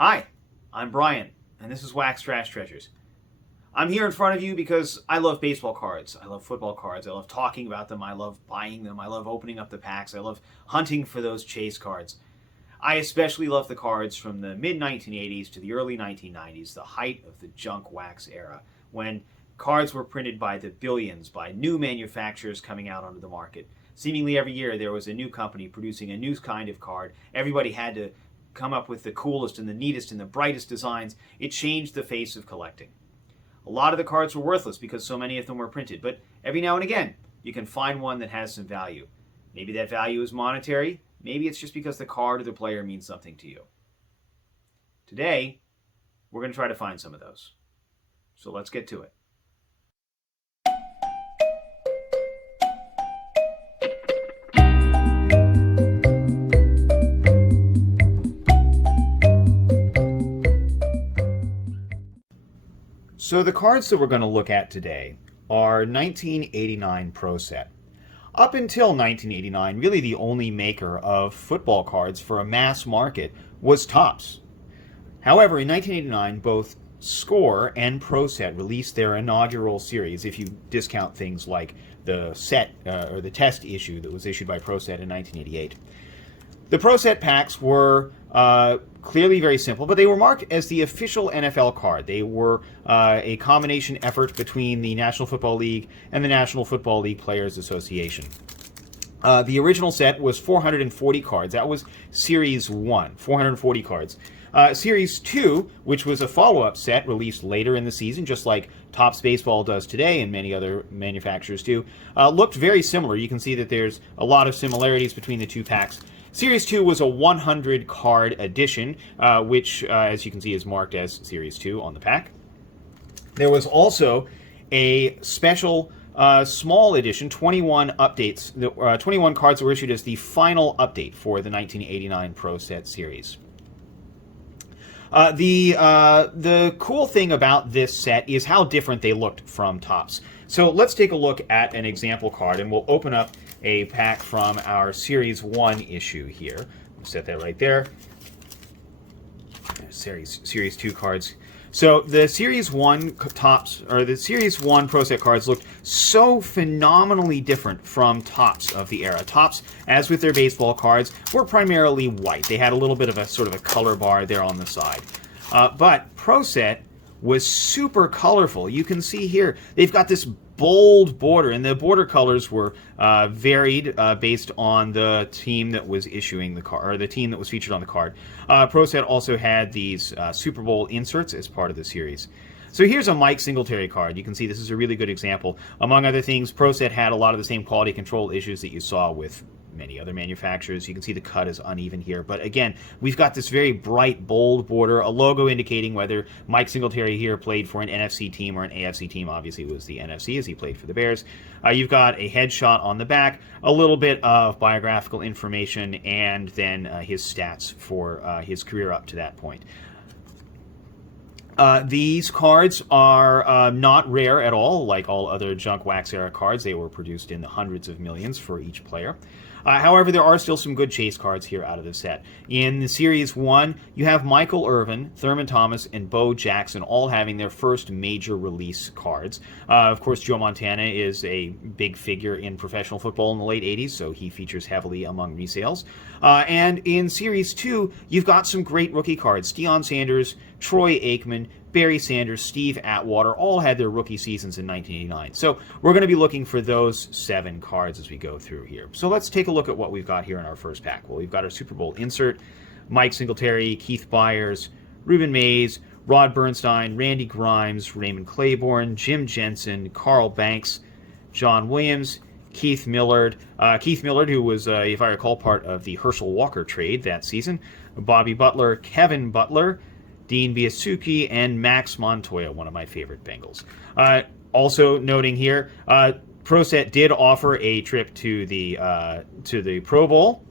Hi, I'm Brian, and this is Wax Trash Treasures. I'm here in front of you because I love baseball cards. I love football cards. I love talking about them. I love buying them. I love opening up the packs. I love hunting for those chase cards. I especially love the cards from the mid-1980s to the early 1990s, the height of the junk wax era, when cards were printed by the billions, by new manufacturers coming out onto the market. Seemingly every year there was a new company producing a new kind of card. Everybody had to come up with the coolest and the neatest and the brightest designs. It changed the face of collecting. A lot of the cards were worthless because so many of them were printed, but every now and again you can find one that has some value. Maybe that value is monetary, maybe it's just because the card or the player means something to you. Today, we're going to try to find some of those. So let's get to it. So the cards that we're going to look at today are 1989 Pro Set. Up until 1989, really the only maker of football cards for a mass market was Topps. However, in 1989, both Score and Pro Set released their inaugural series, if you discount things like the set or the test issue that was issued by Pro Set in 1988. The Pro Set packs were clearly very simple, but they were marked as the official NFL card. They were a combination effort between the National Football League and the National Football League Players Association. The original set was 440 cards. That was Series 1, 440 cards. Series 2, which was a follow-up set released later in the season, just like Topps Baseball does today and many other manufacturers do, looked very similar. You can see that there's a lot of similarities between the two packs. Series 2 was a 100-card edition, which, as you can see, is marked as Series 2 on the pack. There was also a special small edition, 21 updates, 21 cards that were issued as the final update for the 1989 Pro Set series. The cool thing about this set is how different they looked from Topps. So let's take a look at an example card, and we'll open up a pack from our Series 1 issue here. We'll set that right there. Series 2 cards. So the Series 1 Topps, or the Series 1 Pro Set cards looked so phenomenally different from Topps of the era. Topps, as with their baseball cards, were primarily white. They had a little bit of a sort of a color bar there on the side. But Pro Set was super colorful. You can see here, they've got this bold border, and the border colors were varied based on the team that was issuing the card, or the team that was featured on the card. Pro Set also had these Super Bowl inserts as part of the series. So here's a Mike Singletary card. You can see this is a really good example. Among other things, Pro Set had a lot of the same quality control issues that you saw with many other manufacturers. You can see the cut is uneven here, but again, we've got this very bright, bold border, a logo indicating whether Mike Singletary here played for an NFC team or an AFC team. Obviously, it was the NFC as he played for the Bears. You've got a headshot on the back, a little bit of biographical information, and then his stats for his career up to that point. These cards are not rare at all, like all other junk wax era cards. They were produced in the hundreds of millions for each player. However, there are still some good chase cards here out of the set. In the Series 1, you have Michael Irvin, Thurman Thomas, and Bo Jackson all having their first major release cards. Of course, Joe Montana is a big figure in professional football in the late 80s, so he features heavily among resales. And in Series 2, you've got some great rookie cards. Deion Sanders, Troy Aikman, Barry Sanders, Steve Atwater all had their rookie seasons in 1989. So we're going to be looking for those 7 cards as we go through here. So let's take a look at what we've got here in our first pack. Well, we've got our Super Bowl insert, Mike Singletary, Keith Byers, Reuben Mays, Rod Bernstein, Randy Grimes, Raymond Claiborne, Jim Jensen, Carl Banks, John Williams, Keith Millard, who was, if I recall, part of the Herschel Walker trade that season, Bobby Butler, Kevin Butler, Dean Biasucci, and Max Montoya, one of my favorite Bengals. Also noting here, Pro Set did offer a trip to the Pro Bowl.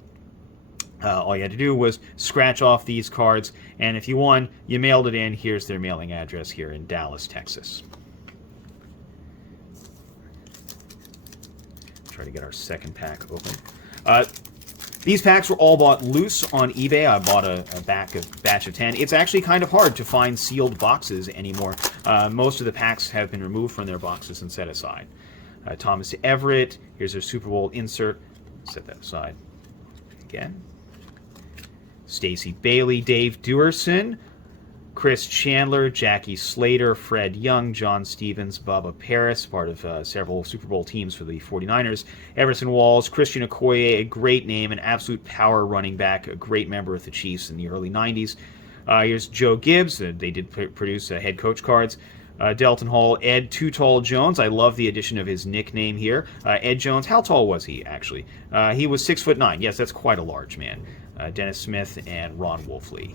All you had to do was scratch off these cards, and if you won, you mailed it in. Here's their mailing address here in Dallas, Texas. Try to get our second pack open. These packs were all bought loose on eBay. I bought a batch of 10. It's actually kind of hard to find sealed boxes anymore. Most of the packs have been removed from their boxes and set aside. Thomas Everett. Here's their Super Bowl insert. Set that aside again. Stacey Bailey, Dave Dewerson, Chris Chandler, Jackie Slater, Fred Young, John Stevens, Bubba Paris, part of several Super Bowl teams for the 49ers, Everson Walls, Christian Okoye, a great name, an absolute power running back, a great member of the Chiefs in the early 90s. Here's Joe Gibbs. They did produce head coach cards. Delton Hall, Ed Too Tall Jones. I love the addition of his nickname here. Ed Jones, how tall was he, actually? He was 6'9". Yes, that's quite a large man. Dennis Smith and Ron Wolfley.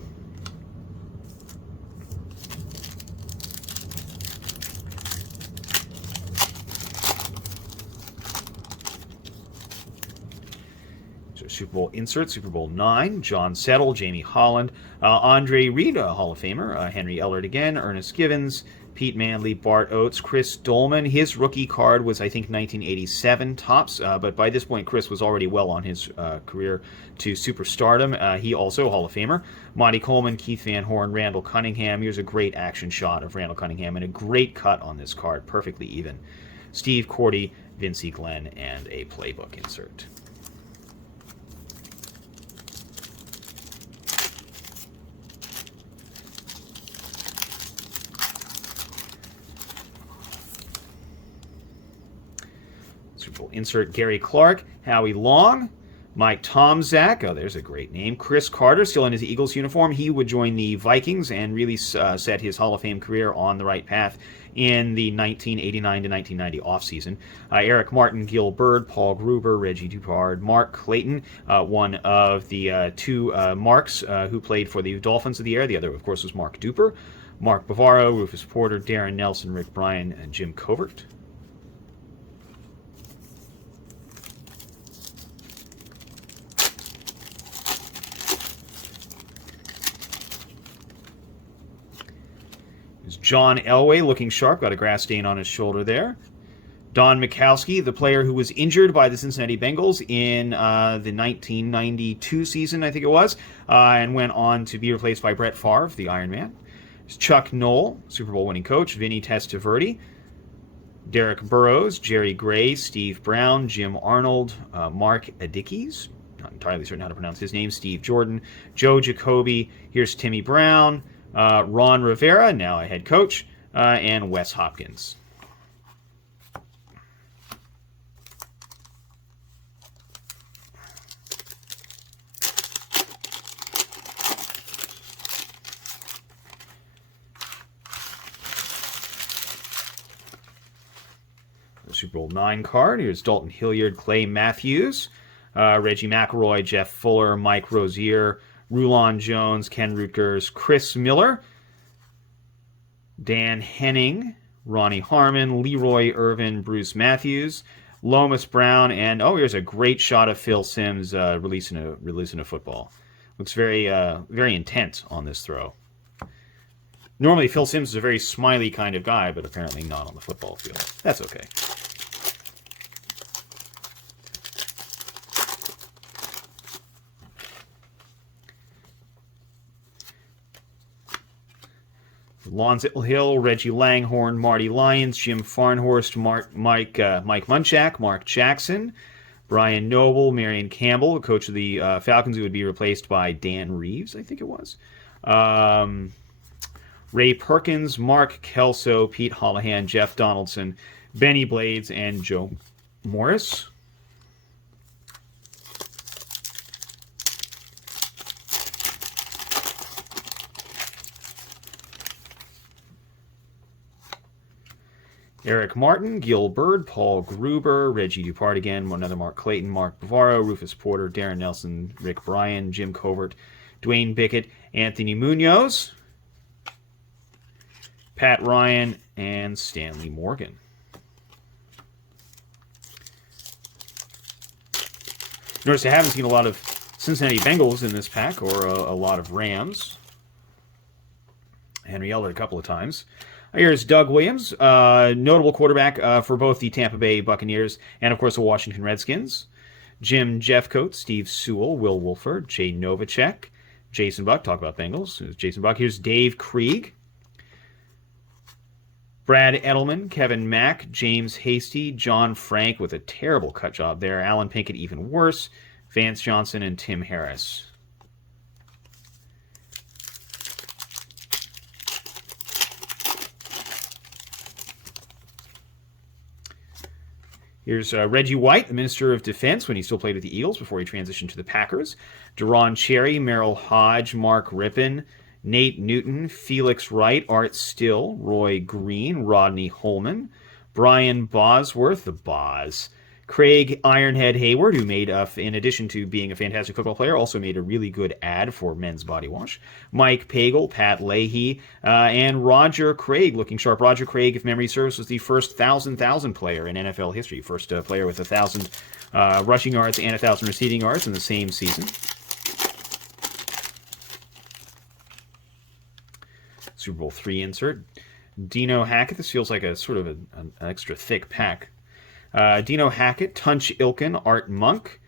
Super Bowl insert, Super Bowl 9, John Settle, Jamie Holland, Andre Reed, Hall of Famer, Henry Ellard again, Ernest Givens, Pete Manley, Bart Oates, Chris Dolman. His rookie card was, I think, 1987 tops, but by this point, Chris was already well on his career to superstardom. He also Hall of Famer. Monty Coleman, Keith Van Horn, Randall Cunningham. Here's a great action shot of Randall Cunningham and a great cut on this card, perfectly even. Steve Cordy, Vincey Glenn, and a playbook insert. Insert Gary Clark, Howie Long, Mike Tomczak. Oh, there's a great name. Chris Carter, still in his Eagles uniform. He would join the Vikings and really set his Hall of Fame career on the right path in the 1989 to 1990 offseason. Eric Martin, Gil Bird, Paul Gruber, Reggie Dupard, Mark Clayton, one of the two Marks who played for the Dolphins of the Air. The other, of course, was Mark Duper. Mark Bavaro, Rufus Porter, Darren Nelson, Rick Bryan, and Jim Covert. John Elway looking sharp, got a grass stain on his shoulder there. Don Mikowski, the player who was injured by the Cincinnati Bengals in the 1992 season, I think it was, and went on to be replaced by Brett Favre, the Iron Man. There's Chuck Noll, Super Bowl winning coach, Vinny Testaverde, Derek Burrows, Jerry Gray, Steve Brown, Jim Arnold, Mark Adikis, not entirely certain how to pronounce his name, Steve Jordan, Joe Jacoby, here's Timmy Brown, Ron Rivera, now a head coach, and Wes Hopkins. The Super Bowl 9 card. Here's Dalton Hilliard, Clay Matthews, Reggie McElroy, Jeff Fuller, Mike Rozier, Rulon Jones, Ken Rutgers, Chris Miller, Dan Henning, Ronnie Harmon, Leroy Irvin, Bruce Matthews, Lomas Brown, and here's a great shot of Phil Simms releasing a football. Looks very very intent on this throw. Normally Phil Simms is a very smiley kind of guy, but apparently not on the football field. That's okay. Lonzo Hill, Reggie Langhorne, Marty Lyons, Jim Farnhorst, Mike Munchak, Mark Jackson, Brian Noble, Marion Campbell, coach of the Falcons, who would be replaced by Dan Reeves, I think it was. Ray Perkins, Mark Kelso, Pete Holohan, Jeff Donaldson, Benny Blades, and Joe Morris. Eric Martin, Gil Bird, Paul Gruber, Reggie Dupart again, another Mark Clayton, Mark Bavaro, Rufus Porter, Darren Nelson, Rick Bryan, Jim Covert, Dwayne Bickett, Anthony Munoz, Pat Ryan, and Stanley Morgan. Notice I haven't seen a lot of Cincinnati Bengals in this pack, or a lot of Rams. Henry Ellard a couple of times. Here's Doug Williams, notable quarterback for both the Tampa Bay Buccaneers and, of course, the Washington Redskins. Jim Jeffcoat, Steve Sewell, Will Wolford, Jay Novacek, Jason Buck. Talk about Bengals. Here's Jason Buck. Here's Dave Krieg. Brad Edelman, Kevin Mack, James Hasty, John Frank with a terrible cut job there. Alan Pinkett even worse. Vance Johnson and Tim Harris. Here's Reggie White, the Minister of Defense, when he still played with the Eagles before he transitioned to the Packers. Deron Cherry, Merrill Hodge, Mark Rippon, Nate Newton, Felix Wright, Art Still, Roy Green, Rodney Holman, Brian Bosworth, the Boz, Craig Ironhead Hayward, who made, in addition to being a fantastic football player, also made a really good ad for Men's Body Wash. Mike Pagel, Pat Leahy, and Roger Craig, looking sharp. Roger Craig, if memory serves, was the first 1,000 player in NFL history. First player with 1,000 rushing yards and 1,000 receiving yards in the same season. Super Bowl III insert. Dino Hackett. This feels like a sort of an extra thick pack. Dino Hackett, Tunch Ilkin, Art Monk,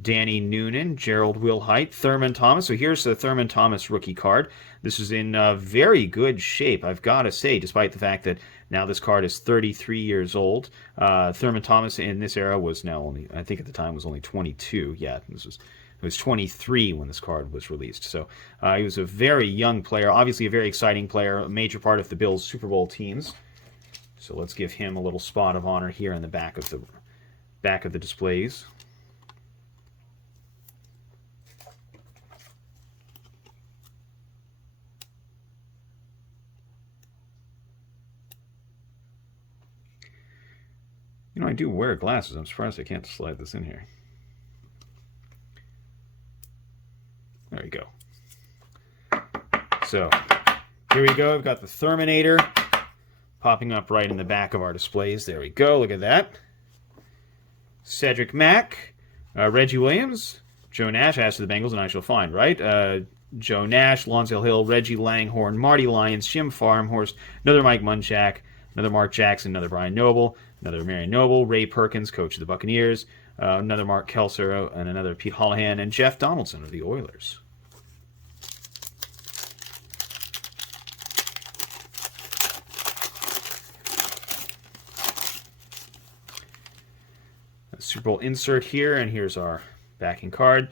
Danny Noonan, Gerald Wilhite, Thurman Thomas. So here's the Thurman Thomas rookie card. This is in very good shape, I've got to say, despite the fact that now this card is 33 years old. Thurman Thomas in this era was now only, I think at the time, was only 22. Yeah, it was 23 when this card was released. So he was a very young player, obviously a very exciting player, a major part of the Bills' Super Bowl teams. So let's give him a little spot of honor here in the back of the displays. You know, I do wear glasses. I'm surprised I can't slide this in here. There we go. So here we go. I've got the Terminator popping up right in the back of our displays. There we go. Look at that. Cedric Mack, Reggie Williams, Joe Nash, as to the Bengals, and I shall find, right? Joe Nash, Lonsdale Hill, Reggie Langhorne, Marty Lyons, Jim Farmhorst, another Mike Munchak, another Mark Jackson, another Brian Noble, another Marion Noble, Ray Perkins, coach of the Buccaneers, another Mark Kelser, and another Pete Holohan, and Jeff Donaldson of the Oilers. Super Bowl insert here, and here's our backing card.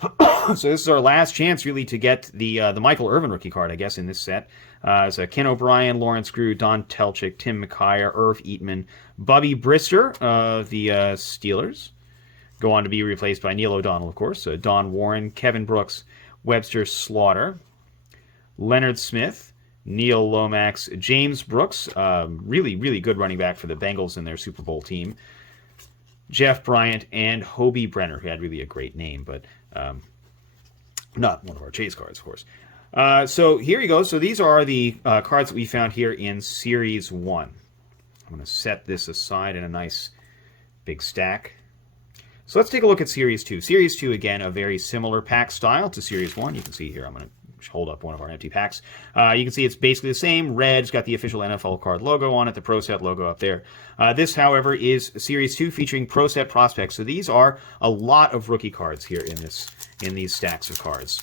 So this is our last chance, really, to get the Michael Irvin rookie card, I guess, in this set. It's Ken O'Brien, Lawrence Grew, Don Telchik, Tim McKyer, Irv Eatman, Bubby Brister of the Steelers. Go on to be replaced by Neil O'Donnell, of course. Don Warren, Kevin Brooks, Webster Slaughter, Leonard Smith, Neil Lomax, James Brooks, really, really good running back for the Bengals in their Super Bowl team. Jeff Bryant, and Hobie Brenner, who had really a great name, but not one of our chase cards, of course. So here you go. So these are the cards that we found here in Series 1. I'm going to set this aside in a nice big stack. So let's take a look at Series 2. Series 2, again, a very similar pack style to Series 1. You can see here, I'm going to hold up one of our empty packs. You can see it's basically the same. Red, it's got the official NFL card logo on it, the Pro Set logo up there. This, however, is Series 2 featuring Pro Set prospects. So these are a lot of rookie cards here in these stacks of cards.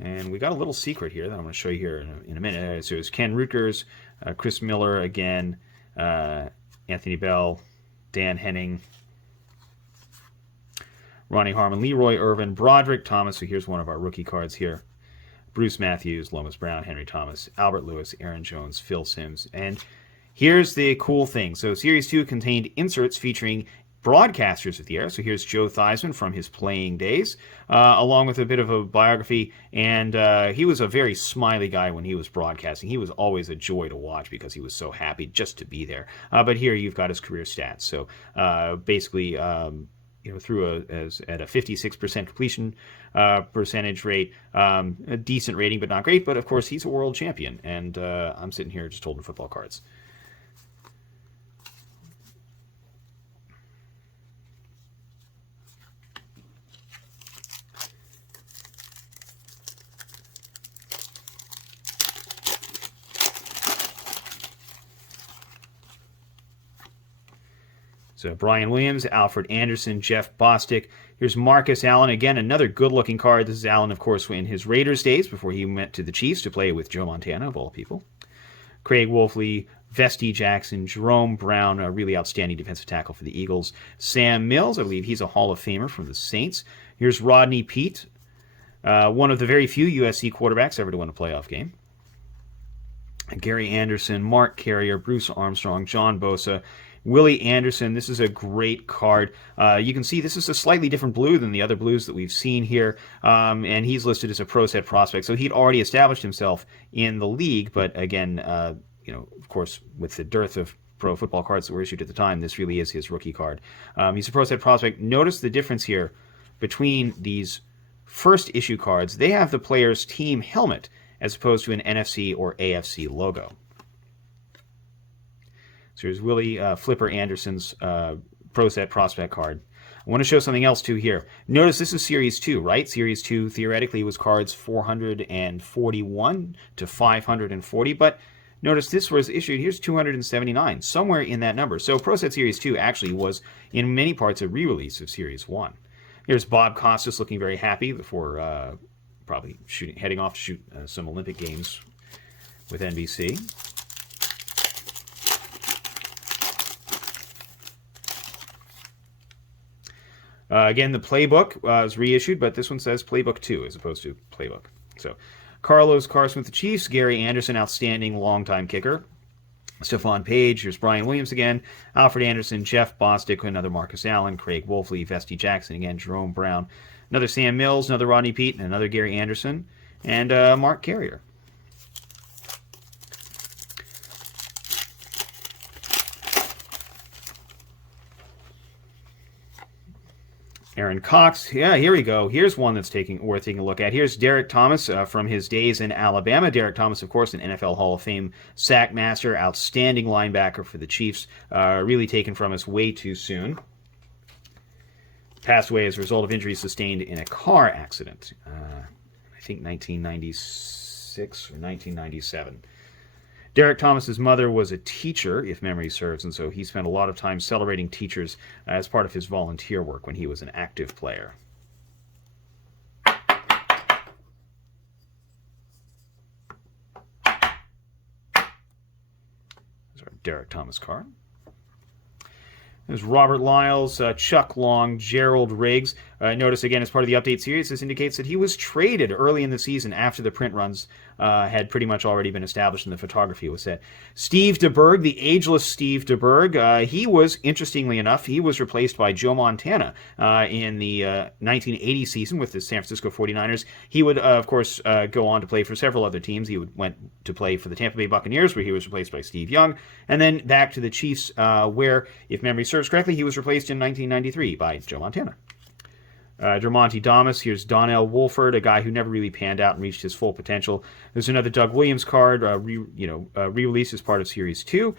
And we got a little secret here that I'm going to show you here in a minute. So it's Ken Rutgers, Chris Miller again, Anthony Bell, Dan Henning, Ronnie Harmon, Leroy Irvin, Broderick Thomas. So here's one of our rookie cards here. Bruce Matthews, Lomas Brown, Henry Thomas, Albert Lewis, Aaron Jones, Phil Simms. And here's the cool thing. So Series 2 contained inserts featuring broadcasters of the era. So here's Joe Theismann from his playing days, along with a bit of a biography. And he was a very smiley guy when he was broadcasting. He was always a joy to watch because he was so happy just to be there. But here you've got his career stats. So basically, through at a 56% completion percentage rate, a decent rating, but not great. But of course, he's a world champion, and I'm sitting here just holding football cards. So Brian Williams, Alfred Anderson, Jeff Bostic. Here's Marcus Allen. Again, another good-looking card. This is Allen, of course, in his Raiders days before he went to the Chiefs to play with Joe Montana, of all people. Craig Wolfley, Vesti Jackson, Jerome Brown, a really outstanding defensive tackle for the Eagles. Sam Mills, I believe he's a Hall of Famer from the Saints. Here's Rodney Peete, one of the very few USC quarterbacks ever to win a playoff game. Gary Anderson, Mark Carrier, Bruce Armstrong, John Bosa, Willie Anderson. This is a great card. You can see this is a slightly different blue than the other blues that we've seen here, and he's listed as a pro set prospect. So he'd already established himself in the league, but again, of course, with the dearth of pro football cards that were issued at the time, this really is his rookie card. He's a pro set prospect. Notice the difference here between these first issue cards. They have the player's team helmet as opposed to an NFC or AFC logo. So here's Willie Flipper Anderson's pro set prospect card. I want to show something else too here. Notice this is Series 2, right? Series 2 theoretically was cards 441 to 540, but notice this was issued, here's 279, somewhere in that number. So Pro Set Series 2 actually was, in many parts, a re-release of Series 1. Here's Bob Costas looking very happy before probably heading off to shoot some Olympic Games with NBC. Again, the Playbook was reissued, but this one says Playbook 2 as opposed to Playbook. So, Carlos Carson with the Chiefs, Gary Anderson, outstanding longtime kicker. Stephon Page, here's Brian Williams again, Alfred Anderson, Jeff Bostic, another Marcus Allen, Craig Wolfley, Vesti Jackson again, Jerome Brown, another Sam Mills, another Rodney Peete, and another Gary Anderson, and Mark Carrier. Aaron Cox, yeah, here we go. Here's one that's worth taking a look at. Here's Derek Thomas from his days in Alabama. Derek Thomas, of course, an NFL Hall of Fame sack master, outstanding linebacker for the Chiefs, really taken from us way too soon. Passed away as a result of injuries sustained in a car accident. I think 1996 or 1997. Derek Thomas's mother was a teacher, if memory serves, and so he spent a lot of time celebrating teachers as part of his volunteer work when he was an active player. There's our Derek Thomas card. There's Robert Lyles, Chuck Long, Gerald Riggs. Notice again, as part of the update series, this indicates that he was traded early in the season after the print runs had pretty much already been established and the photography was set. Steve DeBerg, the ageless Steve DeBerg, he was, interestingly enough, he was replaced by Joe Montana in the 1980 season with the San Francisco 49ers. He would, of course, go on to play for several other teams. He went to play for the Tampa Bay Buccaneers, where he was replaced by Steve Young, and then back to the Chiefs, where, if memory serves correctly, he was replaced in 1993 by Joe Montana. Dermontti Damas, here's Donnell Wolford, a guy who never really panned out and reached his full potential. There's another Doug Williams card, re-released as part of Series 2.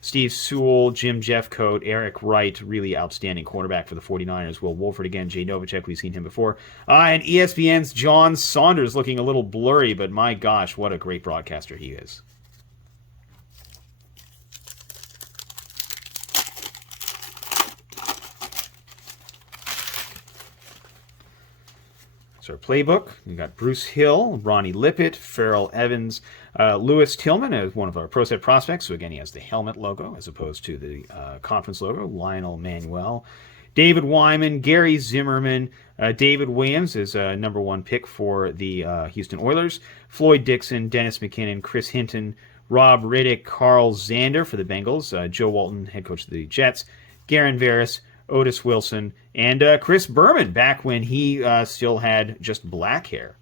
Steve Sewell, Jim Jeffcoat, Eric Wright, really outstanding cornerback for the 49ers. Will Wolford again, Jay Novacek, we've seen him before. And ESPN's John Saunders looking a little blurry, but my gosh, what a great broadcaster he is. So our playbook, we've got Bruce Hill, Ronnie Lippett, Farrell Evans, Lewis Tillman as one of our pro set prospects. So again, he has the helmet logo as opposed to the conference logo. Lionel Manuel, David Wyman, Gary Zimmerman, David Williams is a #1 pick for the Houston Oilers, Floyd Dixon, Dennis McKinnon, Chris Hinton, Rob Riddick, Carl Zander for the Bengals, Joe Walton, head coach of the Jets, Garen Veras, Otis Wilson, and Chris Berman, back when he still had just black hair.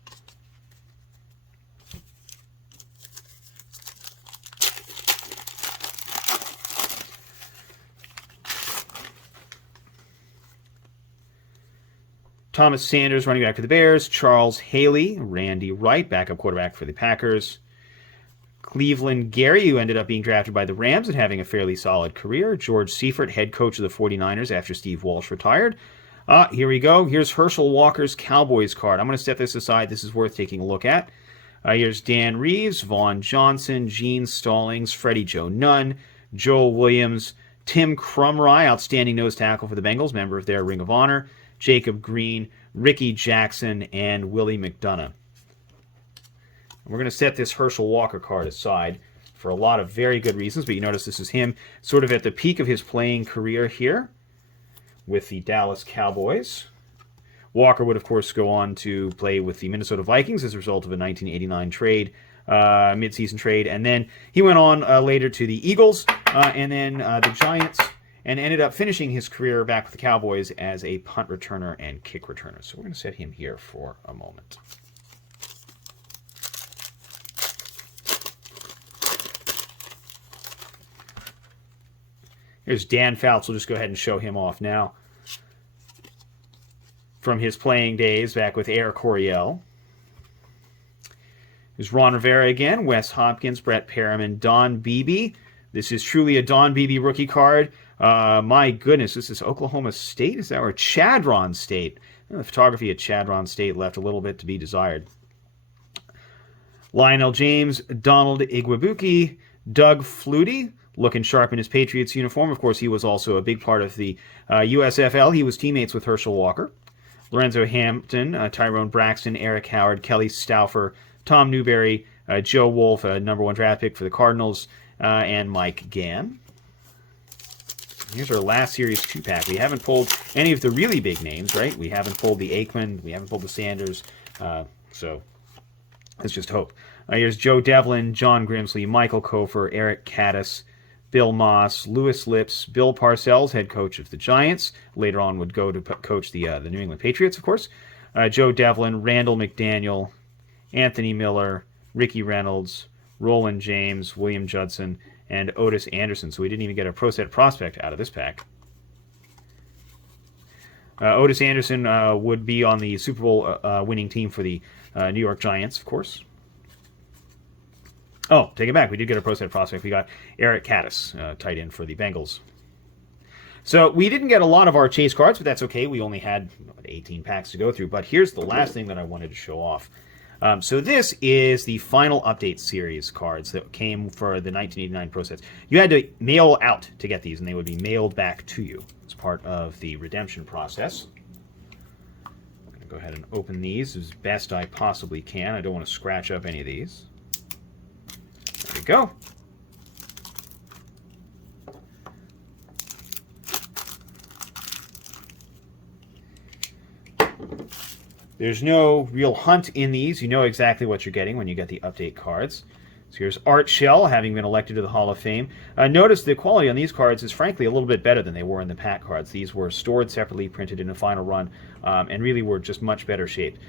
Thomas Sanders, running back for the Bears, Charles Haley, Randy Wright, backup quarterback for the Packers, Cleveland Gary, who ended up being drafted by the Rams and having a fairly solid career. George Seifert, head coach of the 49ers after Steve Walsh retired. Here we go. Here's Herschel Walker's Cowboys card. I'm going to set this aside. This is worth taking a look at. Here's Dan Reeves, Vaughn Johnson, Gene Stallings, Freddie Joe Nunn, Joel Williams, Tim Crumry, outstanding nose tackle for the Bengals, member of their Ring of Honor. Jacob Green, Ricky Jackson, and Willie McDonough. We're going to set this Herschel Walker card aside for a lot of very good reasons, but you notice this is him sort of at the peak of his playing career here with the Dallas Cowboys. Walker would, of course, go on to play with the Minnesota Vikings as a result of a 1989 trade, midseason trade, and then he went on later to the Eagles, and then the Giants, and ended up finishing his career back with the Cowboys as a punt returner and kick returner. So we're going to set him here for a moment. Here's Dan Fouts. We'll just go ahead and show him off now. From his playing days back with Air Coryell. There's Ron Rivera again, Wes Hopkins, Brett Perriman, Don Beebe. This is truly a Don Beebe rookie card. My goodness, this is Oklahoma State? Is that or Chadron State? The photography at Chadron State left a little bit to be desired. Lionel James, Donald Igwebuike, Doug Flutie, looking sharp in his Patriots uniform. Of course, he was also a big part of the USFL. He was teammates with Herschel Walker. Lorenzo Hampton, Tyrone Braxton, Eric Howard, Kelly Stauffer, Tom Newberry, Joe Wolf, a #1 draft pick for the Cardinals, and Mike Gann. Here's our last series 2-pack. We haven't pulled any of the really big names, right? We haven't pulled the Aikman. We haven't pulled the Sanders. So let's just hope. Here's Joe Devlin, John Grimsley, Michael Kofer, Eric Caddis, Bill Moss, Louis Lips, Bill Parcells, head coach of the Giants. Later on would go to coach the New England Patriots, of course. Joe Devlin, Randall McDaniel, Anthony Miller, Ricky Reynolds, Roland James, William Judson, and Otis Anderson. So we didn't even get a Pro Set prospect out of this pack. Otis Anderson would be on the Super Bowl winning team for the New York Giants, of course. Oh, take it back. We did get a Pro Set prospect. We got Eric Caddis, tight end for the Bengals. So we didn't get a lot of our chase cards, but that's okay. We only had 18 packs to go through. But here's the last thing that I wanted to show off. So this is the final update series cards that came for the 1989 Pro Sets. You had to mail out to get these, and they would be mailed back to you as part of the redemption process. I'm going to go ahead and open these as best I possibly can. I don't want to scratch up any of these. There we go. There's no real hunt in these. You know exactly what you're getting when you get the update cards. So here's Art Shell, having been elected to the Hall of Fame. Notice the quality on these cards is frankly a little bit better than they were in the pack cards. These were stored separately, printed in a final run, and really were just much better shaped.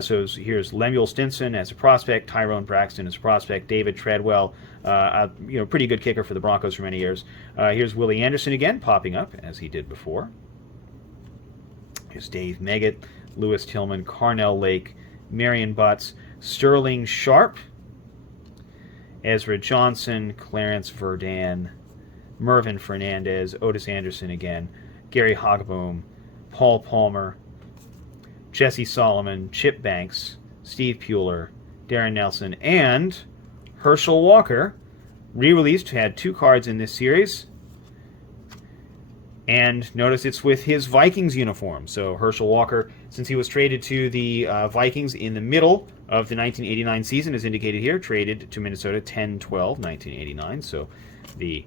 So here's Lemuel Stinson as a prospect, Tyrone Braxton as a prospect, David Treadwell, pretty good kicker for the Broncos for many years. Here's Willie Anderson again, popping up as he did before. Here's Dave Meggett, Lewis Tillman, Carnell Lake, Marion Butts, Sterling Sharp, Ezra Johnson, Clarence Verdun, Mervyn Fernandez, Otis Anderson again, Gary Hogboom, Paul Palmer, Jesse Solomon, Chip Banks, Steve Pueller, Darren Nelson, and Herschel Walker, re-released, had 2 cards in this series. And notice it's with his Vikings uniform. So Herschel Walker, since he was traded to the Vikings in the middle of the 1989 season, as indicated here, traded to Minnesota 10/12/1989. So the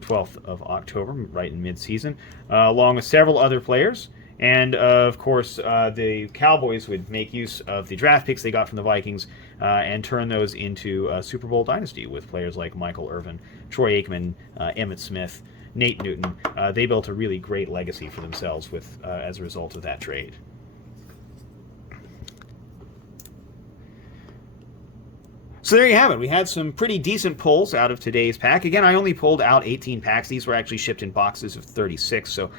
12th of October, right in mid-season, along with several other players. And, of course, the Cowboys would make use of the draft picks they got from the Vikings and turn those into a Super Bowl dynasty with players like Michael Irvin, Troy Aikman, Emmitt Smith, Nate Newton. They built a really great legacy for themselves with as a result of that trade. So there you have it. We had some pretty decent pulls out of today's pack. Again, I only pulled out 18 packs. These were actually shipped in boxes of 36. So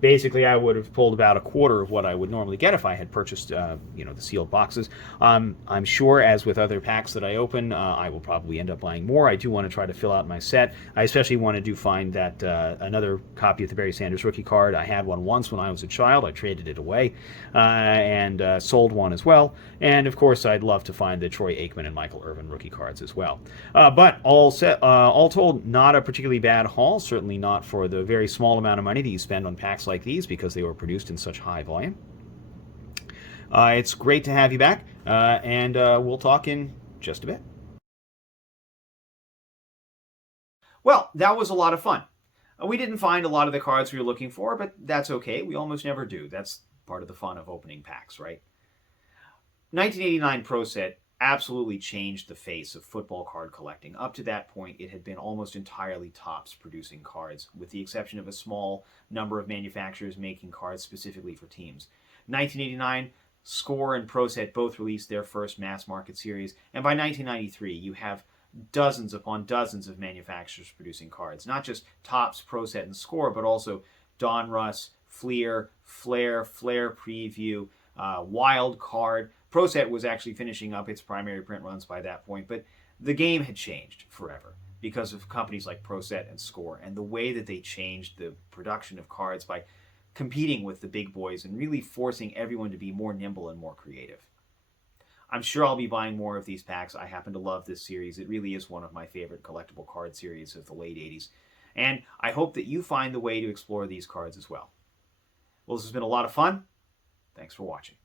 basically I would have pulled about a quarter of what I would normally get if I had purchased, the sealed boxes. I'm sure, as with other packs that I open, I will probably end up buying more. I do want to try to fill out my set. I especially want to find that another copy of the Barry Sanders rookie card. I had one once when I was a child. I traded it away and sold one as well. And of course, I'd love to find the Troy Aikman and Michael Irvin rookie cards as well. But all told, not a particularly bad haul. Certainly not for the very small amount of money that you spend on packs like these, because they were produced in such high volume. It's great to have you back, and we'll talk in just a bit. Well, that was a lot of fun. We didn't find a lot of the cards we were looking for, but that's okay. We almost never do. That's part of the fun of opening packs, right? 1989 Pro Set absolutely changed the face of football card collecting. Up to that point, it had been almost entirely Topps producing cards, with the exception of a small number of manufacturers making cards specifically for teams. 1989, Score and Pro Set both released their first mass market series, and by 1993, you have dozens upon dozens of manufacturers producing cards. Not just Topps, Pro Set, and Score, but also Donruss, Fleer, Flair Preview, Wild Card. Pro Set was actually finishing up its primary print runs by that point, but the game had changed forever because of companies like Pro Set and Score and the way that they changed the production of cards by competing with the big boys and really forcing everyone to be more nimble and more creative. I'm sure I'll be buying more of these packs. I happen to love this series. It really is one of my favorite collectible card series of the late 80s. And I hope that you find the way to explore these cards as well. Well, this has been a lot of fun. Thanks for watching.